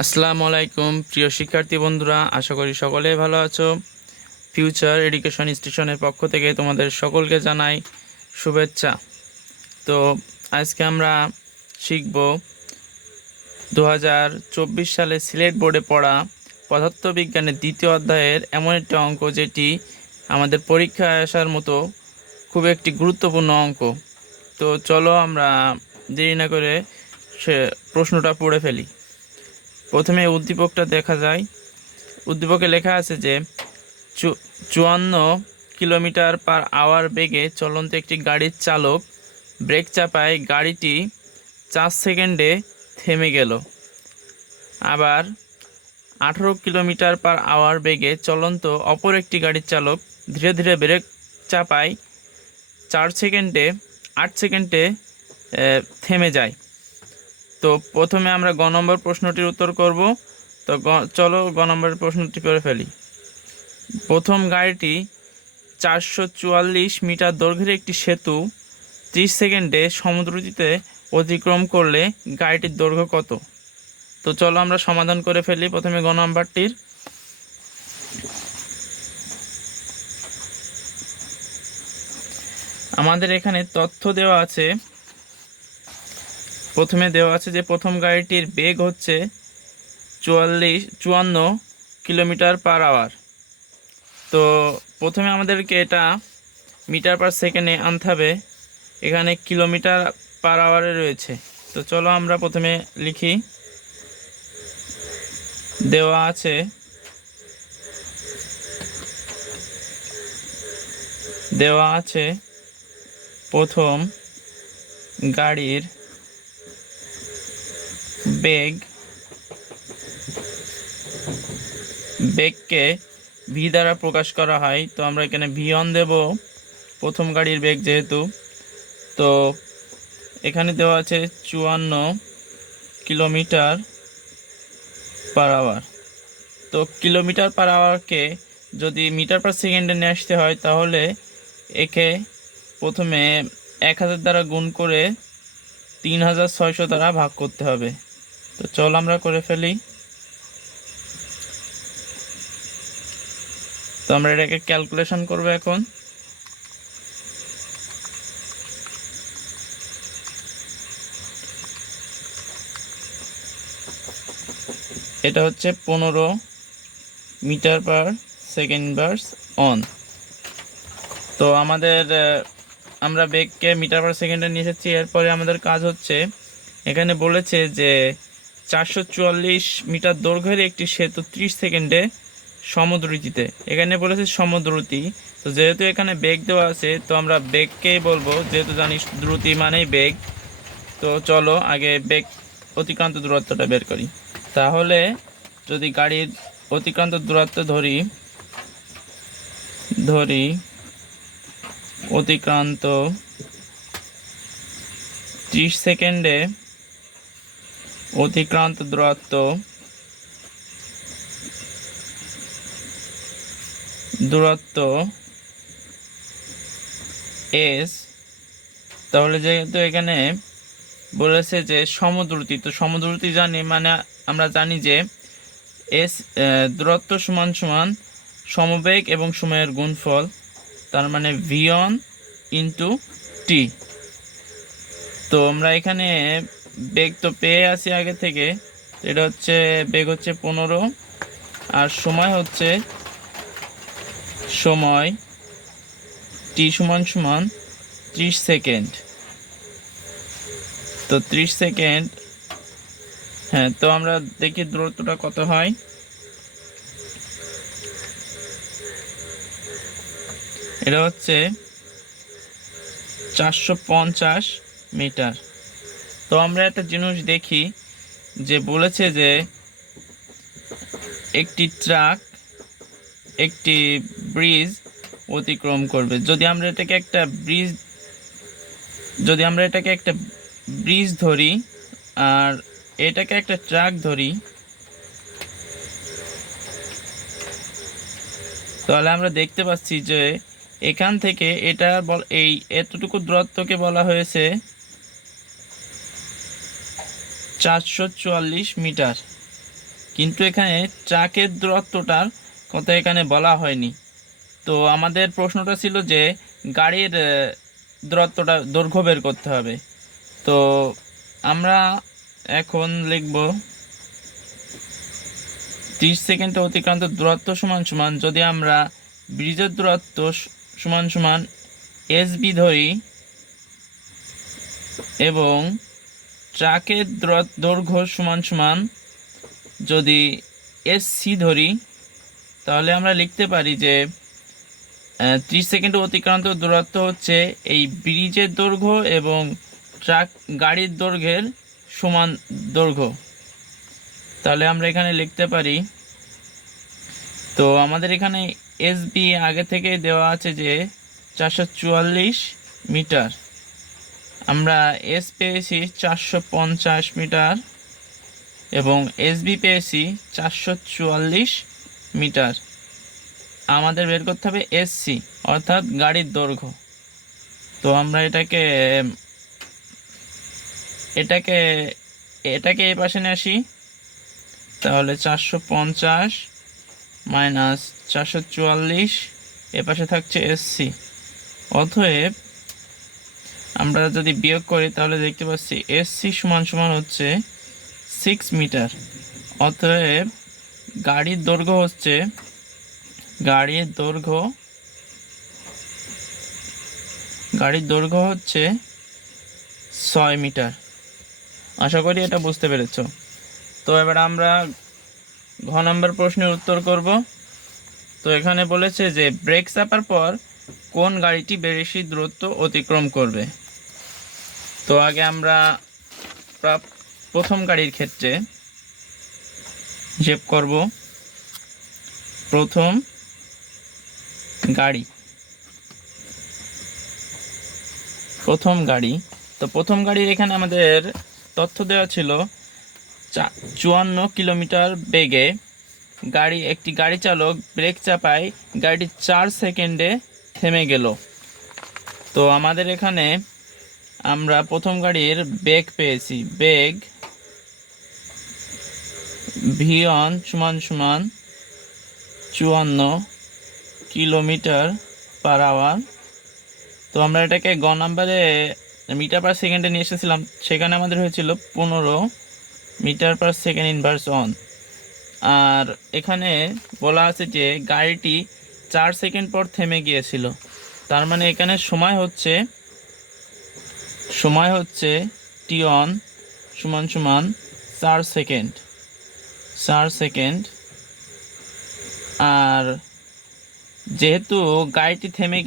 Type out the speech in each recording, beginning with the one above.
আসসালামু আলাইকুম প্রিয় শিক্ষার্থী বন্ধুরা, আশা করি সকলেই ভালো আছো। ফিউচার এডুকেশন স্টেশনের পক্ষ থেকে তোমাদের সকলকে জানাই শুভেচ্ছা। তো আজকে আমরা শিখব 2024 সালে সিলেট বোর্ডে পড়া পদার্থবিজ্ঞানের দ্বিতীয় অধ্যায়ের এমন একটি অঙ্ক যেটি আমাদের পরীক্ষায় আসার মতো খুব একটি গুরুত্বপূর্ণ অঙ্ক। তো চলো আমরা দেরি না করে সে প্রশ্নটা পড়ে ফেলি। প্রথমে উদ্দীপকটা দেখা যায়। উদ্দীপকে লেখা আছে যে 54 কিলোমিটার/আওয়ার বেগে চলন্ত একটি গাড়ির চালক ব্রেক চাপায় গাড়িটি 4 সেকেন্ডে থেমে গেল। আবার 18 কিলোমিটার/আওয়ার বেগে চলন্ত অপর একটি গাড়ির চালক ধীরে ধীরে ব্রেক চাপায় 8 সেকেন্ডে থেমে যায়। তো প্রথমে আমরা গ নম্বর প্রশ্নটির উত্তর করব। তো চলো গ নম্বরের প্রশ্নটি করে ফেলি। প্রথম গাড়িটি 444 মিটার দৈর্ঘ্যের একটি সেতু 30 সেকেন্ডে সমুদ্রটিতে অতিক্রম করলে গাড়িটির দৈর্ঘ্য কত? তো চলো আমরা সমাধান করে ফেলি প্রথমে গ নম্বরটির। আমাদের এখানে তথ্য দেওয়া আছে। প্রথমে দেওয়া আছে যে প্রথম গাড়িটির বেগ হচ্ছে 54 কিলোমিটার/আওয়ার। তো প্রথমে আমাদেরকে এটা মিটার পার সেকেন্ডে আনতে হবে, এখানে কিলোমিটার/আওয়ারে রয়েছে। তো চলো আমরা প্রথমে লিখি। দেওয়া আছে প্রথম গাড়ির বেগকে ভি দ্বারা প্রকাশ করা হয়। তো আমরা এখানে V1 দেব, প্রথম গাড়ির বেগ যেহেতু। তো এখানে দেওয়া আছে 54 কিলোমিটার/আওয়ার। তো কিলোমিটার/আওয়ারকে যদি মিটার পার সেকেন্ডে নিয়ে আসতে হয় তাহলে একে প্রথমে 1000 দ্বারা গুণ করে 3600 দ্বারা ভাগ করতে হবে। তো চল আমরা করে ফেলি। তো আমরা এটাকে ক্যালকুলেশন করব এখন। এটা হচ্ছে 15 metre per second inverse on. তো আমরা বেগকে মিটার পার সেকেন্ডে নিয়ে এসেছি। এরপরে আমাদের কাজ হচ্ছে, এখানে বলেছে যে 444 মিটার দৈর্ঘ্যের একটি সেতু 30 সেকেন্ডে সমুদ্রতিতে। এখানে বলেছে সমুদ্রতি। তো যেহেতু এখানে বেগ দেওয়া আছে তো আমরা বেগকেই বলবো, যেহেতু জানি দ্রুতি মানেই বেগ। তো চলো আগে বেগ অতিক্রান্ত দূরত্বটা বের করি। তাহলে যদি গাড়ির অতিক্রান্ত দূরত্ব ধরি অতিক্রান্ত 30 সেকেন্ডে অতিক্রান্ত দূরত্ব এস। তাহলে যেহেতু এখানে বলেছে যে সমুদ্রতি, তো সমুদ্রতি জানি, মানে আমরা জানি যে এস দূরত্ব সমান সমান সমবেগ এবং সময়ের গুণফল, তার মানে V1 ইন্টু টি। তো আমরা এখানে বেগ তো পেয়ে আসি আগে থেকে। এটা হচ্ছে বেগ হচ্ছে 15 আর সময় টি সমান সমান 30 সেকেন্ড। তো 30 সেকেন্ড, হ্যাঁ। তো আমরা দেখি দূরত্বটা কত হয়। এটা হচ্ছে 450 মিটার। তো আমরা একটা জিনিস দেখি যে বলেছে যে একটি ট্রাক একটি ব্রিজ অতিক্রম করবে। যদি আমরা এটাকে একটা ব্রিজ ধরি আর এটাকে একটা ট্রাক ধরি, তাহলে আমরা দেখতে পাচ্ছি যে এখান থেকে এতটুকু দূরত্বকে বলা হয়েছে 444 মিটার। কিন্তু এখানে ট্রাকের দূরত্বটার কথা এখানে বলা হয়নি। তো আমাদের প্রশ্নটা ছিল যে গাড়ির দূরত্বটা, দৈর্ঘ্য বের করতে হবে। তো আমরা এখন লিখব 30 সেকেন্ডে অতিক্রান্ত দূরত্ব সমান সমান, যদি আমরা ব্রিজের দূরত্ব সমান সমান এসবি ধরি এবং ট্রাকের দৈর্ঘ্য সমান সমান যদি এসসি ধরি, তাহলে আমরা লিখতে পারি যে 30 সেকেন্ডে অতিক্রান্ত দূরত্ব হচ্ছে এই ব্রিজের দৈর্ঘ্য এবং গাড়ির দৈর্ঘ্যের সমান দৈর্ঘ্য। তাহলে আমরা এখানে লিখতে পারি, তো আমাদের এখানে এসবি আগে থেকে দেওয়া আছে যে 444 মিটার, আমরা এস পেয়েছি 450 মিটার এবং এসবি পেয়েছি 444 মিটার। আমাদের বের করতে হবে এসসি অর্থাৎ গাড়ির দৈর্ঘ্য। তো আমরা এটাকে এটাকে এটাকে এই পাশে নিয়ে আসি, তাহলে 450 মাইনাস 444, এ পাশে থাকছে এসসি। অতএব আমরা যদি বিয়োগ করি তাহলে দেখতে পাচ্ছি এসসি সমান সমান হচ্ছে 6 মিটার। অতএব গাড়ির দৈর্ঘ্য হচ্ছে গাড়ির দৈর্ঘ্য হচ্ছে 6 মিটার। আশা করি এটা বুঝতে পেরেছ। তো এবার আমরা ঘ নম্বর প্রশ্নের উত্তর করব। তো এখানে বলেছে যে ব্রেক চাপার পর কোন গাড়িটি বেশি দূরত্ব অতিক্রম করবে। তো আগে আমরা প্রথম গাড়ির ক্ষেত্রে হিসেব করব। প্রথম গাড়ি, তো প্রথম গাড়ির এখানে আমাদের তথ্য দেওয়া ছিল 54 কিলোমিটার বেগে একটি গাড়ি চালক ব্রেক চাপায় গাড়িটি 4 সেকেন্ডে থেমে গেল। তো আমাদের এখানে আমরা প্রথম গাড়ির বেগ পেয়েছি, বেগ v1 সমান সমান 54 কিলোমিটার পার আওয়ার। তো আমরা এটাকে গ নাম্বারে মিটার পার সেকেন্ডে নিয়ে এসেছিলাম, সেখানে আমাদের হয়েছিল 15 metre per second inverse on. আর এখানে বলা আছে যে গাড়িটি 4 সেকেন্ড পর থেমে গিয়েছিল, তার মানে এখানে সময় হচ্ছে টি অন সমান সমান 4 সেকেন্ড। আর যেহেতু গাড়িটি থেমে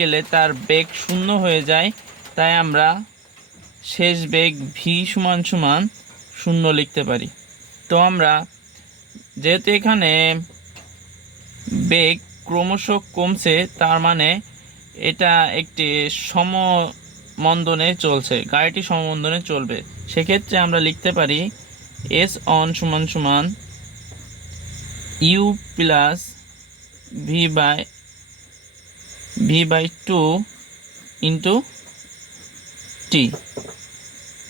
গেলে তার বেগ শূন্য হয়ে যায়, তাই আমরা শেষ বেগ ভি সমান সমান 0 লিখতে পারি। তো আমরা যেহেতু এখানে বেগ ক্রমশ কমছে, তার মানে এটা একটি সমমন্দনে চলছে, গাড়িটি সমমন্দনে চলবে। সেক্ষেত্রে আমরা লিখতে পারি এস অন সমান সমান U plus V by 2 into T.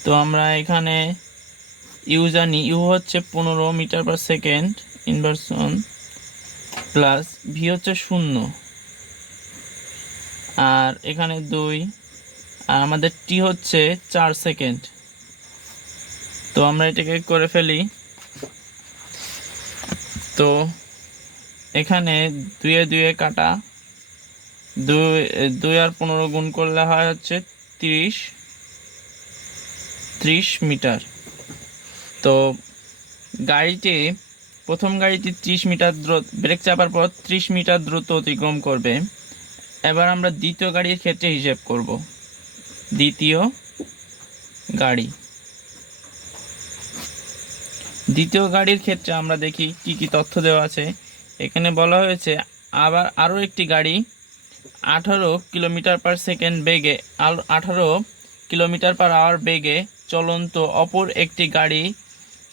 তো আমরা এখানে ইউ জানি, ইউ হচ্ছে 15 metre per second inverse on, plus V হচ্ছে 0 আর এখানে 2, আর আমাদের টি হচ্ছে 4 সেকেন্ড। তো আমরা এটাকে করে ফেলি। তো এখানে 2 এ 2 কাটা, 2 আর 15 গুণ করলে হয় হচ্ছে 30 মিটার। তো প্রথম গাড়িটি 30 মিটার ব্রেক চাপার পর 30 মিটার দ্রুত অতিক্রম করবে। এবার আমরা দ্বিতীয় গাড়ির ক্ষেত্রে হিসেব করব। দ্বিতীয় গাড়ির ক্ষেত্রে আমরা দেখি কি কি তথ্য দেওয়া আছে। এখানে বলা হয়েছে আবার আরও একটি গাড়ি 18 কিলোমিটার পার সেকেন্ড বেগে 18 কিলোমিটার পার আওয়ার বেগে চলন্ত অপর একটি গাড়ি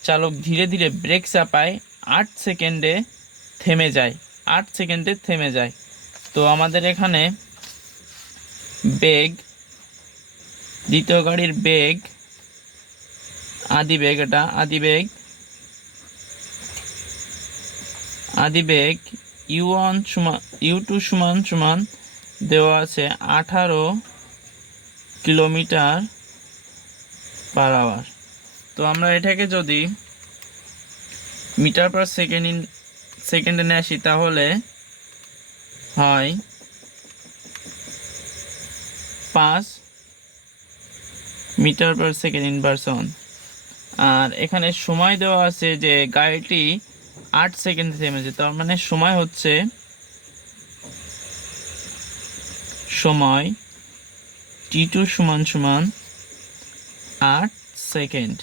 চালক ধীরে ধীরে ব্রেক চাপায় 8 সেকেন্ডে থেমে যায়। তো আমাদের এখানে দ্বিতীয় গাড়ির বেগ আদিবেগ, এটা আদিবেগ u1 সমান u2 সমান সমান দেওয়া আছে 18 কিলোমিটার পার আওয়ার। তো আমরা এটাকে যদি মিটার পার সেকেন্ডে নিয়ে আসি তাহলে হয় 5 metre per second inverse on. আর এখানে সময় দেওয়া আছে যে গাড়িটি 8 সেকেন্ডে থেমেছে, তার মানে সময় হচ্ছে t2 সমান সমান 8 সেকেন্ড।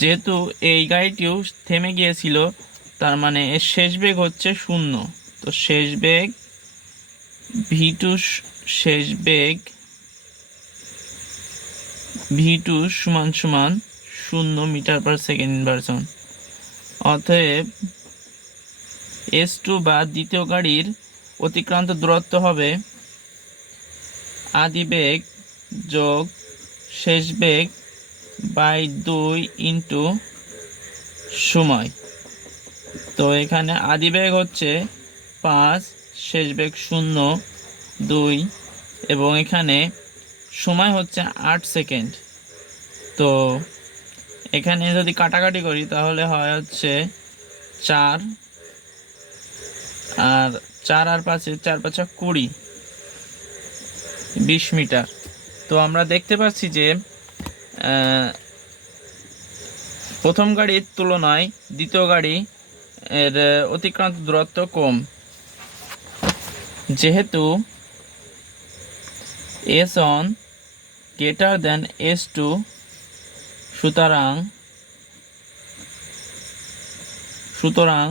যেহেতু এই গাড়িটিও থেমে গিয়েছিল, তার মানে এর শেষ বেগ হচ্ছে 0। তো শেষ বেগ v2 সমান সমান 0 meter per second inverse on. অতএব S2 বা দ্বিতীয় গাড়ির অতিক্রান্ত দূরত্ব হবে আদিবেগ যোগ শেষ বেগ বাই 2 ইন্টু সময়। তো এখানে আদিবেগ হচ্ছে 5, শেষ বেগ 0, 2 এবং এখানে সময় হচ্ছে 8 সেকেন্ড। তো এখানে যদি কাটাকাটি করি তাহলে হয় হচ্ছে 4 আর 5 4 5 20, 20 মিটার। তো আমরা দেখতে পাচ্ছি যে প্রথম গাড়ির তুলনায় দ্বিতীয় গাড়ি এর অতিক্রান্ত দূরত্ব কম, যেহেতু S1 greater than S2, সুতরাং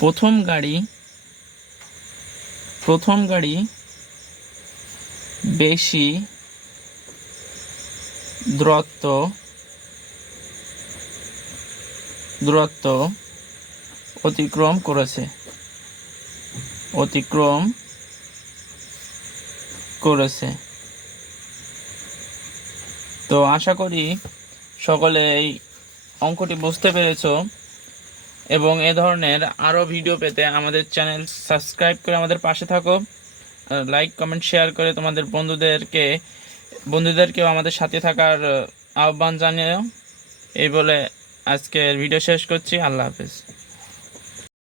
প্রথম গাড়ি বেশি দূরত্ব অতিক্রম করেছে। তো আশা করি সকলে এই অঙ্কটি বুঝতে পেরেছো, এবং এ ধরনের আরও ভিডিও পেতে আমাদের চ্যানেল সাবস্ক্রাইব করে আমাদের পাশে থাকো। লাইক কমেন্ট শেয়ার করে তোমাদের বন্ধুদেরকেও আমাদের সাথে থাকার আহ্বান জানিও। এই বলে আজকের ভিডিও শেষ করছি। আল্লাহ হাফেজ।